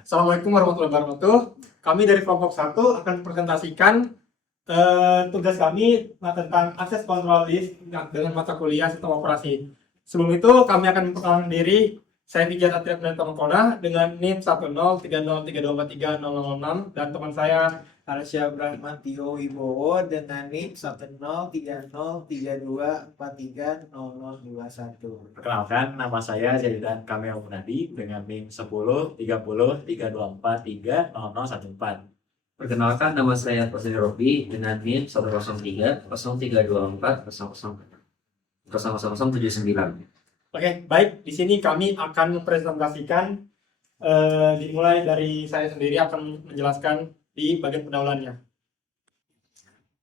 Assalamualaikum warahmatullahi wabarakatuh. Kami dari kelompok 1 akan presentasikan tugas kami tentang akses kontrol list dengan mata kuliah sistem operasi. Sebelum itu kami akan memperkenalkan diri. Saya Nijat Atria Pranata dengan NIM 10303243006 dan teman saya Arsya Brahmantio Wibowo dengan NIM 10303430021. Perkenalkan, nama saya Zaidan Kamil Munadi dengan NIM 103032430014. Perkenalkan, nama saya Fauzan Robi dengan NIM 10303030079. Oke, baik. Di sini kami akan mempresentasikan dimulai dari saya sendiri akan menjelaskan di bagian pendahuluannya.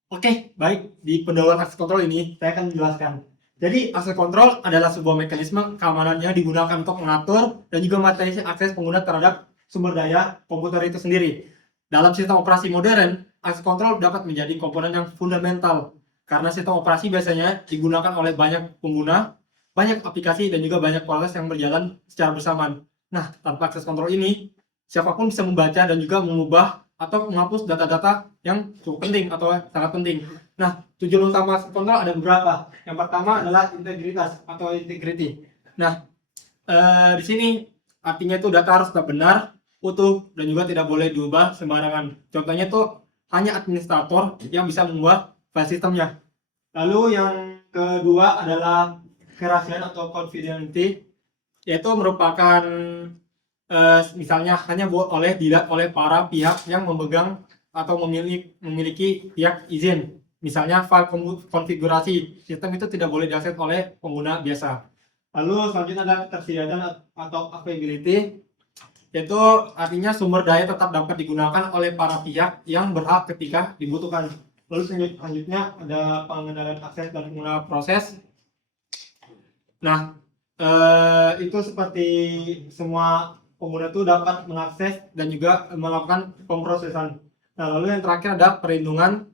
Oke, baik. Di pendahuluan akses kontrol ini saya akan menjelaskan. Jadi, akses kontrol adalah sebuah mekanisme keamanan yang digunakan untuk mengatur dan juga membatasi akses pengguna terhadap sumber daya komputer itu sendiri. Dalam sistem operasi modern, akses kontrol dapat menjadi komponen yang fundamental karena sistem operasi biasanya digunakan oleh banyak pengguna, banyak aplikasi, dan juga banyak proses yang berjalan secara bersamaan. Nah, tanpa akses kontrol ini, siapapun bisa membaca dan juga mengubah atau menghapus data-data yang cukup penting atau sangat penting. Nah, tujuan utama akses kontrol ada beberapa. Yang pertama adalah integritas atau integrity. Nah, di sini artinya itu data harus tetap benar, utuh, dan juga tidak boleh diubah sembarangan. Contohnya itu hanya administrator yang bisa mengubah file sistemnya. Lalu yang kedua adalah kerahasiaan atau confidentiality, yaitu merupakan misalnya hanya boleh dilihat oleh para pihak yang memegang atau memiliki pihak izin. Misalnya file konfigurasi sistem itu tidak boleh diakses oleh pengguna biasa. Lalu selanjutnya ada ketersediaan atau availability, yaitu artinya sumber daya tetap dapat digunakan oleh para pihak yang berhak ketika dibutuhkan. Lalu selanjutnya ada pengendalian akses dan pengguna proses. Nah, itu seperti semua pengguna itu dapat mengakses dan juga melakukan pemrosesan. Nah, lalu yang terakhir ada perlindungan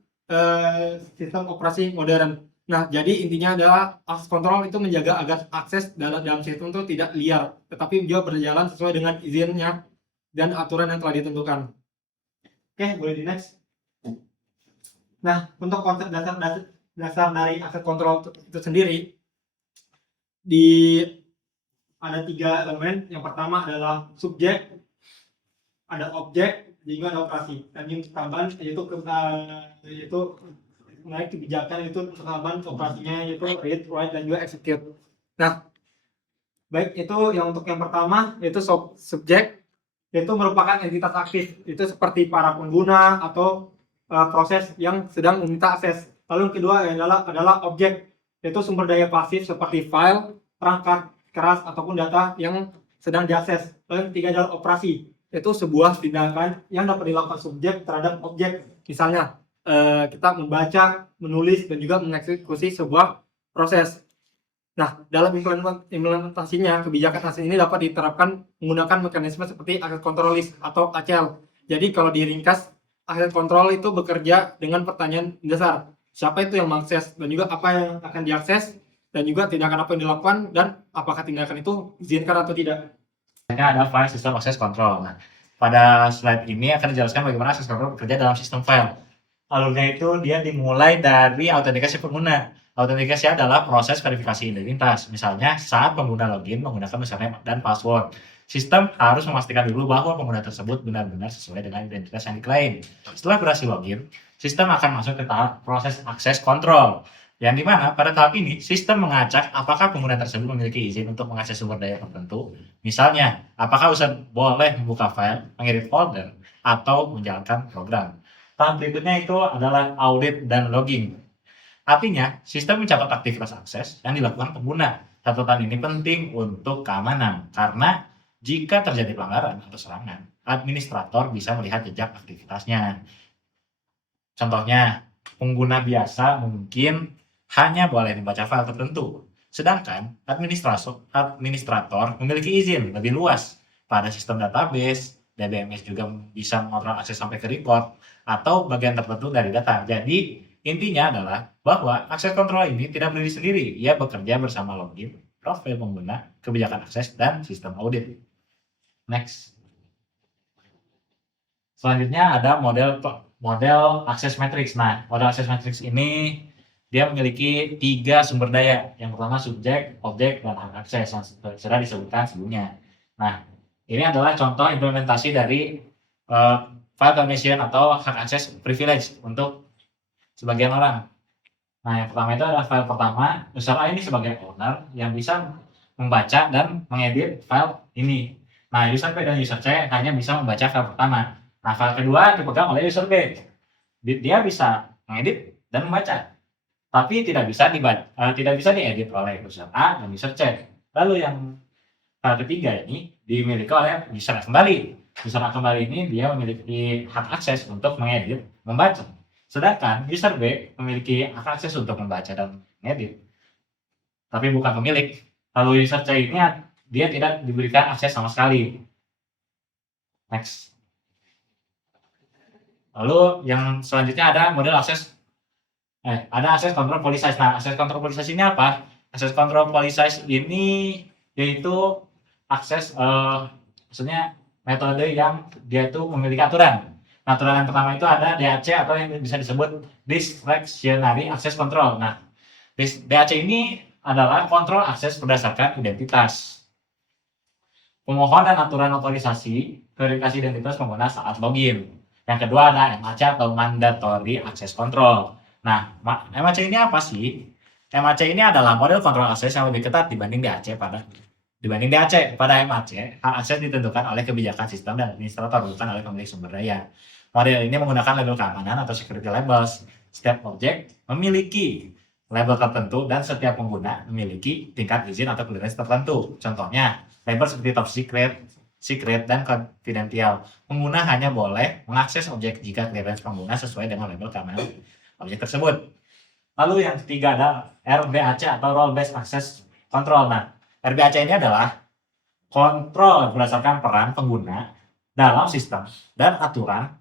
sistem operasi modern. Nah, jadi intinya adalah akses kontrol itu menjaga agar akses dalam sistem itu tidak liar, tetapi juga berjalan sesuai dengan izinnya dan aturan yang telah ditentukan. Oke, boleh di next. Nah, untuk konsep dasar dari akses kontrol itu sendiri, ada 3 elemen. Yang pertama adalah subjek, ada objek, juga ada operasi. Dan yang tambahan yaitu menarik kebijakan, itu tambahan operasinya yaitu read, write, dan juga execute. Nah, baik, itu yang untuk yang pertama yaitu subjek, yaitu merupakan entitas aktif. Itu seperti para pengguna atau proses yang sedang meminta akses. Lalu yang kedua adalah objek, yaitu sumber daya pasif seperti file, perangkat keras, ataupun data yang sedang diakses. Lalu yang ketiga adalah operasi, yaitu sebuah tindakan yang dapat dilakukan subjek terhadap objek. Misalnya, kita membaca, menulis, dan juga mengeksekusi sebuah proses. Nah, dalam implementasinya, kebijakan akses ini dapat diterapkan menggunakan mekanisme seperti akses control list atau ACL. Jadi, kalau diringkas, akses kontrol itu bekerja dengan pertanyaan dasar. Siapa itu yang mengakses, dan juga apa yang akan diakses, dan juga tindakan apa yang dilakukan, dan apakah tindakan itu diizinkan atau tidak. Ini ada file sistem akses kontrol. Nah, pada slide ini akan dijelaskan bagaimana akses kontrol bekerja dalam sistem file. Alurnya itu dia dimulai dari autentikasi pengguna. Autentikasi adalah proses verifikasi identitas. Misalnya saat pengguna login menggunakan username dan password. Sistem harus memastikan dulu bahwa pengguna tersebut benar-benar sesuai dengan identitas yang diklaim. Setelah berhasil login, sistem akan masuk ke tahap proses akses kontrol. Yang dimana pada tahap ini, sistem mengacak apakah pengguna tersebut memiliki izin untuk mengakses sumber daya tertentu. Misalnya, apakah user boleh membuka file, mengedit folder, atau menjalankan program. Tahap berikutnya itu adalah audit dan logging. Artinya, sistem mencatat aktivitas akses yang dilakukan pengguna. Catatan ini penting untuk keamanan, karena jika terjadi pelanggaran atau serangan, administrator bisa melihat jejak aktivitasnya. Contohnya, pengguna biasa mungkin hanya boleh membaca file tertentu, sedangkan administrator memiliki izin lebih luas pada sistem database. DBMS juga bisa mengontrol akses sampai ke report atau bagian tertentu dari data. Jadi intinya adalah bahwa akses kontrol ini tidak berdiri sendiri, ia bekerja bersama login, profil pengguna, kebijakan akses, dan sistem audit. Next. Selanjutnya ada model akses matrix. Nah, model akses matrix ini dia memiliki 3 sumber daya. Yang pertama subjek, objek, dan hak akses yang sudah disebutkan sebelumnya. Nah, ini adalah contoh implementasi dari file permission atau hak akses privilege untuk sebagian orang. Nah, yang pertama itu adalah file pertama, user A ini sebagai owner yang bisa membaca dan mengedit file ini. Nah, user B dan user C hanya bisa membaca file pertama. Nah, file kedua dipegang oleh user B. Dia bisa mengedit dan membaca, tapi tidak bisa diedit oleh user A dan user C. Lalu yang file ketiga ini dimiliki oleh user A kembali. User A kembali ini dia memiliki hak akses untuk mengedit, membaca. Sedangkan user B memiliki hak akses untuk membaca dan mengedit, tapi bukan pemilik. Lalu user C ini dia tidak diberikan akses sama sekali. Next. Lalu yang selanjutnya ada model akses control policy. Nah, akses control policy ini apa? Akses control policy ini yaitu akses maksudnya metode yang dia itu memiliki aturan. Nah, aturan yang pertama itu ada DAC atau yang bisa disebut discretionary access control. Nah, DAC ini adalah kontrol akses berdasarkan identitas. Pemohon dan aturan otorisasi verifikasi identitas pengguna saat login. Yang kedua ada MAC atau mandatory access control. Nah, MAC ini apa sih? MAC ini adalah model kontrol akses yang lebih ketat dibanding DAC. Pada MAC, hak akses ditentukan oleh kebijakan sistem dan administrator, bukan oleh pemilik sumber daya. Model ini menggunakan label keamanan atau security labels. Setiap objek memiliki label tertentu dan setiap pengguna memiliki tingkat izin atau clearance tertentu. Contohnya, label seperti top secret, dan confidential. Pengguna hanya boleh mengakses objek jika clearance pengguna sesuai dengan label keamanan objek tersebut. Lalu yang ketiga ada RBAC atau Role Based Access Control. Nah, RBAC ini adalah kontrol berdasarkan peran pengguna dalam sistem dan aturan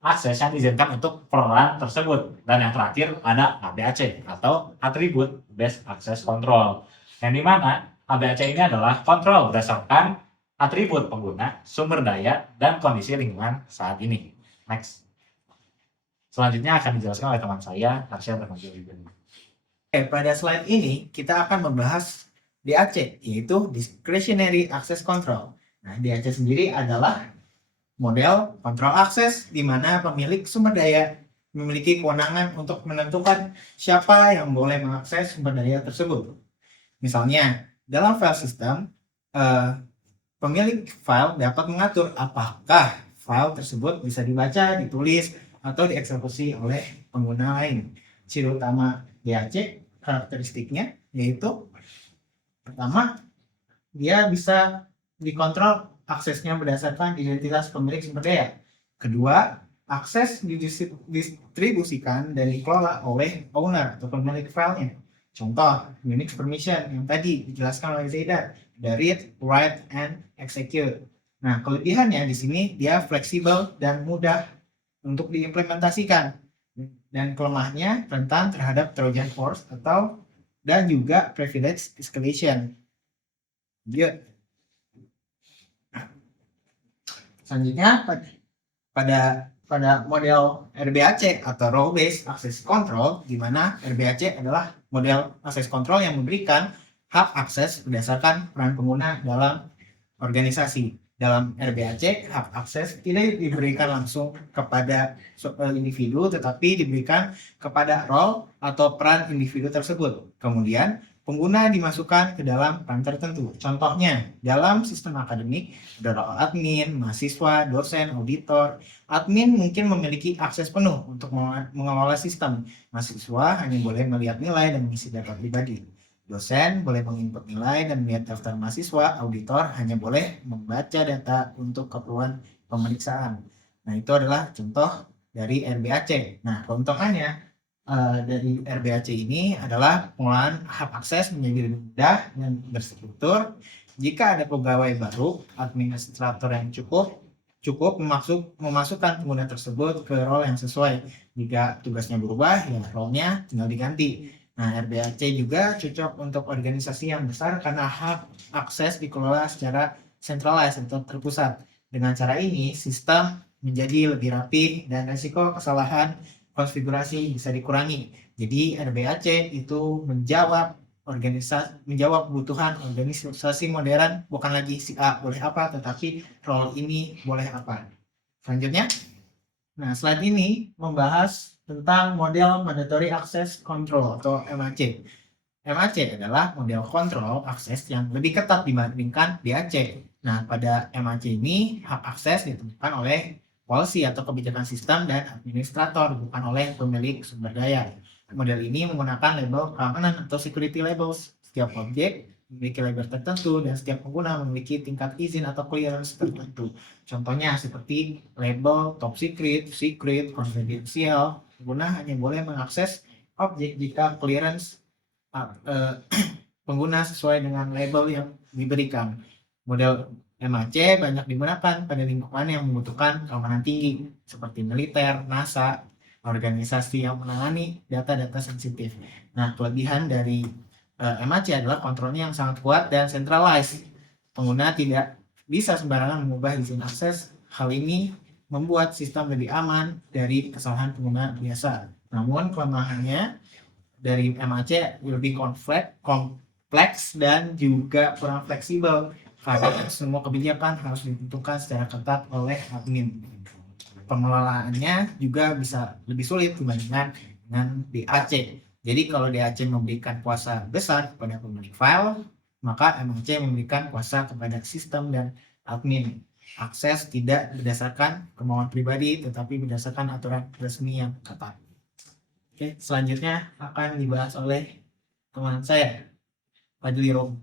akses yang diizinkan untuk peran tersebut. Dan yang terakhir ada ABAC atau Attribute Based Access Control, yang dimana ABAC ini adalah kontrol berdasarkan atribut pengguna, sumber daya, dan kondisi lingkungan saat ini. Next. Selanjutnya akan dijelaskan oleh teman saya, Harsha Bermaju. Pada slide ini kita akan membahas DAC, yaitu Discretionary Access Control. Nah, DAC sendiri adalah model kontrol akses di mana pemilik sumber daya memiliki kewenangan untuk menentukan siapa yang boleh mengakses sumber daya tersebut. Misalnya, dalam file system, pemilik file dapat mengatur apakah file tersebut bisa dibaca, ditulis, atau dieksekusi oleh pengguna lain. Ciri utama DAC, karakteristiknya yaitu pertama, dia bisa dikontrol aksesnya berdasarkan identitas pemilik sumber daya. Kedua, akses didistribusikan dan dikelola oleh owner atau pemilik filenya. Contoh, Unix permission yang tadi dijelaskan oleh Zaidan, ada read, write, and execute. Nah, kelebihannya di sini dia fleksibel dan mudah untuk diimplementasikan. Dan kelemahannya rentan terhadap Trojan horse dan juga privilege escalation. Selanjutnya pada model RBAC atau Role Based Access Control, di mana RBAC adalah model akses kontrol yang memberikan hak akses berdasarkan peran pengguna dalam organisasi. Dalam RBAC, hak akses tidak diberikan langsung kepada individu, tetapi diberikan kepada role atau peran individu tersebut. Kemudian, pengguna dimasukkan ke dalam peran tertentu. Contohnya, dalam sistem akademik, ada role admin, mahasiswa, dosen, auditor. Admin mungkin memiliki akses penuh untuk mengelola sistem. Mahasiswa hanya boleh melihat nilai dan mengisi data pribadi. Dosen boleh menginput nilai dan melihat daftar mahasiswa. Auditor hanya boleh membaca data untuk keperluan pemeriksaan. Nah, itu adalah contoh dari RBAC. Nah, keuntungannya dari RBAC ini adalah pengelolaan hak akses menjadi lebih mudah dan berstruktur. Jika ada pegawai baru, administrator yang cukup memasukkan pengguna tersebut ke role yang sesuai. Jika tugasnya berubah, ya role-nya tinggal diganti. Nah, RBAC juga cocok untuk organisasi yang besar karena hak akses dikelola secara centralized atau terpusat. Dengan cara ini, sistem menjadi lebih rapi dan risiko kesalahan konfigurasi bisa dikurangi. Jadi RBAC itu menjawab kebutuhan organisasi modern, bukan lagi si A boleh apa, tetapi role ini boleh apa. Selanjutnya, nah slide ini membahas tentang model Mandatory Access Control atau MAC. MAC adalah model kontrol akses yang lebih ketat dibandingkan DAC. Nah, pada MAC ini hak akses ditentukan oleh policy atau kebijakan sistem dan administrator, bukan oleh pemilik sumber daya. Model ini menggunakan label keamanan atau security labels. Setiap objek memiliki label tertentu dan setiap pengguna memiliki tingkat izin atau clearance tertentu. Contohnya seperti label top secret, secret, confidential. Pengguna hanya boleh mengakses objek jika clearance pengguna sesuai dengan label yang diberikan. Model MAC banyak digunakan pada lingkungan yang membutuhkan keamanan tinggi seperti militer, NASA, organisasi yang menangani data-data sensitif. Nah, kelebihan dari MAC adalah kontrolnya yang sangat kuat dan centralized. Pengguna tidak bisa sembarangan mengubah izin akses. Hal ini membuat sistem lebih aman dari kesalahan pengguna biasa. Namun kelemahannya dari MAC lebih kompleks dan juga kurang fleksibel karena semua kebijakan harus ditentukan secara ketat oleh admin. Pengelolaannya juga bisa lebih sulit dibandingkan dengan DAC. Jadi kalau DAC memberikan kuasa besar kepada pemilik file, maka MAC memberikan kuasa kepada sistem dan admin. Akses tidak berdasarkan kemauan pribadi, tetapi berdasarkan aturan resmi yang ketat. Oke, selanjutnya akan dibahas oleh teman saya, Fadli Rob.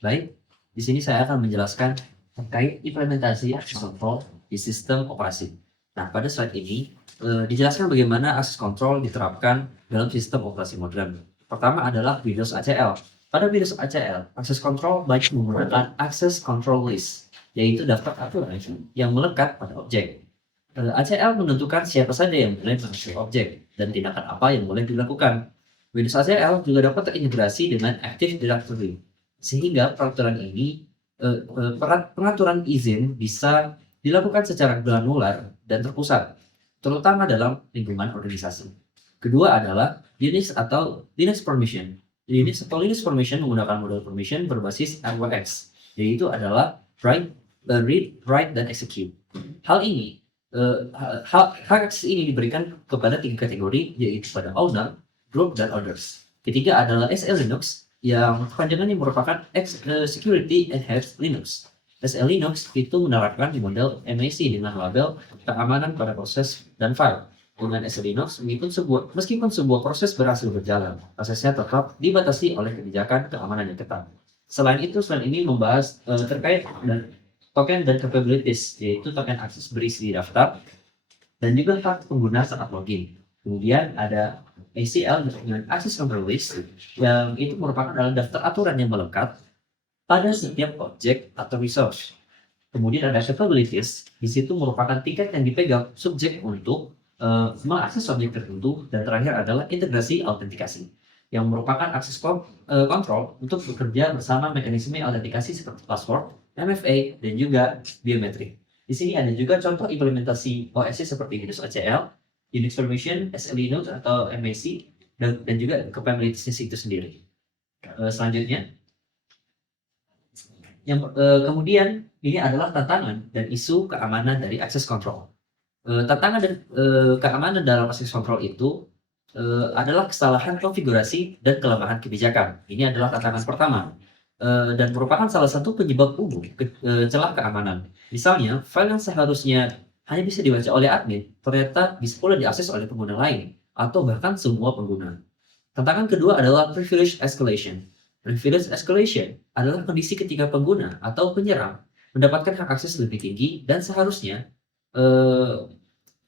Baik, di sini saya akan menjelaskan terkait implementasi access control di sistem operasi. Nah, pada slide ini dijelaskan bagaimana access control diterapkan dalam sistem operasi modern. Pertama adalah Windows ACL. Pada Windows ACL, access control baik menggunakan access control list, yaitu daftar aturan yang melekat pada objek. ACL menentukan siapa saja yang boleh mengakses objek dan tindakan apa yang boleh dilakukan. Windows ACL juga dapat terintegrasi dengan Active Directory, sehingga pengaturan izin bisa dilakukan secara granular dan terpusat, terutama dalam lingkungan organisasi. Kedua adalah Unix atau Linux Permission. Unix atau Linux Permission menggunakan model permission berbasis RWX, yaitu adalah read, write, dan execute. Hak akses ini diberikan kepada 3 kategori, yaitu pada owner, group, dan others. Ketiga adalah SL Linux, yang kepanjangannya merupakan Security Enhanced Linux. SL Linux itu menerapkan di model MAC dengan label keamanan pada proses dan file. Dengan SL Linux, meskipun sebuah proses berhasil berjalan, aksesnya tetap dibatasi oleh kebijakan keamanan yang ketat. Selain itu, slide ini membahas terkait token dan capabilities, yaitu token akses berisi di daftar dan juga hak pengguna saat login. Kemudian ada ACL dengan Access Control List, yang itu merupakan dalam daftar aturan yang melekat pada setiap objek atau resource. Kemudian ada capabilities, di situ merupakan tiket yang dipegang subjek untuk mengakses objek tertentu. Dan terakhir adalah integrasi autentikasi, yang merupakan akses control untuk bekerja bersama mekanisme autentikasi seperti password, MFA, dan juga biometrik. Di sini ada juga contoh implementasi OSC seperti Windows ACL, Unix Permission, SL Linux atau MAC, dan juga capabilities itu sendiri. Selanjutnya, kemudian ini adalah tantangan dan isu keamanan dari access control. Tantangan dan keamanan dalam access control itu adalah kesalahan konfigurasi dan kelemahan kebijakan. Ini adalah tantangan pertama. Dan merupakan salah satu penyebab umum celah keamanan. Misalnya, file yang seharusnya hanya bisa dibaca oleh admin, ternyata bisa pula diakses oleh pengguna lain, atau bahkan semua pengguna. Tantangan kedua adalah privilege escalation. Privilege escalation adalah kondisi ketika pengguna atau penyerang mendapatkan hak akses lebih tinggi dan seharusnya,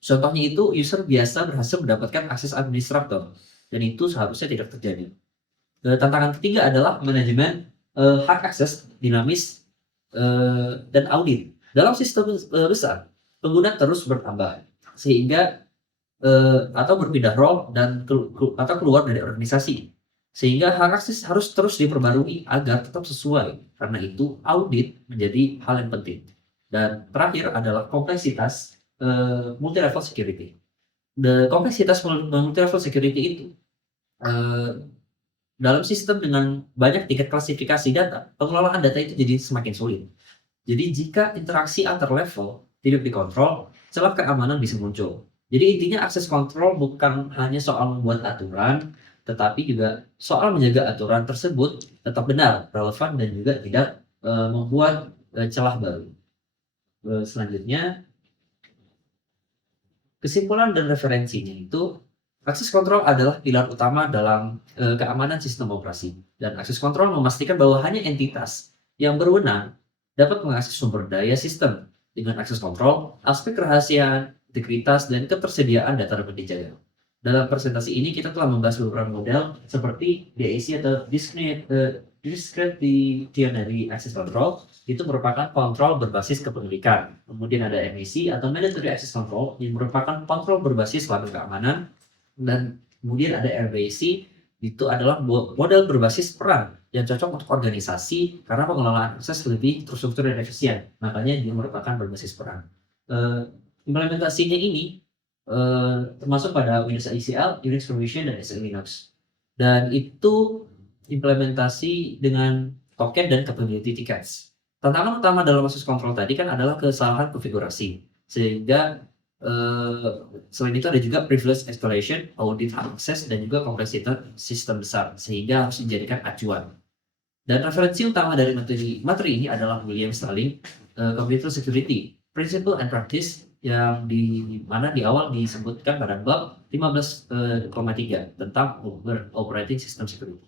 contohnya itu user biasa berhasil mendapatkan akses administrator, dan itu seharusnya tidak terjadi. Tantangan ketiga adalah manajemen hak akses dinamis dan audit. Dalam sistem besar, pengguna terus bertambah sehingga atau berpindah role dan atau keluar dari organisasi, Sehingga hak akses harus terus diperbarui agar tetap sesuai. Karena itu audit menjadi hal yang penting. Dan terakhir adalah kompleksitas multi-level security. Kompleksitas multi-level security itu dalam sistem dengan banyak tingkat klasifikasi data, pengelolaan data itu jadi semakin sulit. Jadi jika interaksi antar level tidak dikontrol, celah keamanan bisa muncul. Jadi intinya akses kontrol bukan hanya soal membuat aturan, tetapi juga soal menjaga aturan tersebut tetap benar, relevan, dan juga tidak membuat celah baru. Selanjutnya, kesimpulan dan referensinya itu, akses kontrol adalah pilar utama dalam keamanan sistem operasi. Dan akses kontrol memastikan bahwa hanya entitas yang berwenang dapat mengakses sumber daya sistem. Dengan akses kontrol, aspek kerahasiaan, integritas, dan ketersediaan data dapat dijaga. Dalam presentasi ini kita telah membahas beberapa model seperti DAC atau Discretionary Access Control. Itu merupakan kontrol berbasis kepemilikan. Kemudian ada MAC atau Mandatory Access Control yang merupakan kontrol berbasis label keamanan. Dan kemudian ada RBAC, itu adalah model berbasis peran yang cocok untuk organisasi karena pengelolaan akses lebih terstruktur dan efisien. Makanya dia merupakan berbasis peran. Implementasinya ini termasuk pada Windows ICL, Unix Provision, dan SL Linux. Dan itu implementasi dengan token dan capability tickets. Tantangan utama dalam akses kontrol tadi kan adalah kesalahan konfigurasi. Sehingga selain itu ada juga privilege escalation, audit akses, dan juga kompleksitas sistem besar. Sehingga harus dijadikan acuan. Dan referensi utama dari materi ini adalah William Stalling, Computer Security, Principle and Practice, yang di mana di awal disebutkan pada bab 15,3 tentang Operating System Security.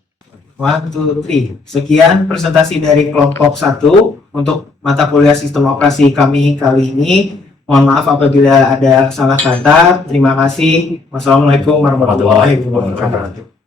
1, 2, 3. Sekian presentasi dari kelompok 1 untuk mata kuliah sistem operasi kami kali ini. Mohon maaf apabila ada salah kata. Terima kasih. Wassalamualaikum warahmatullahi wabarakatuh.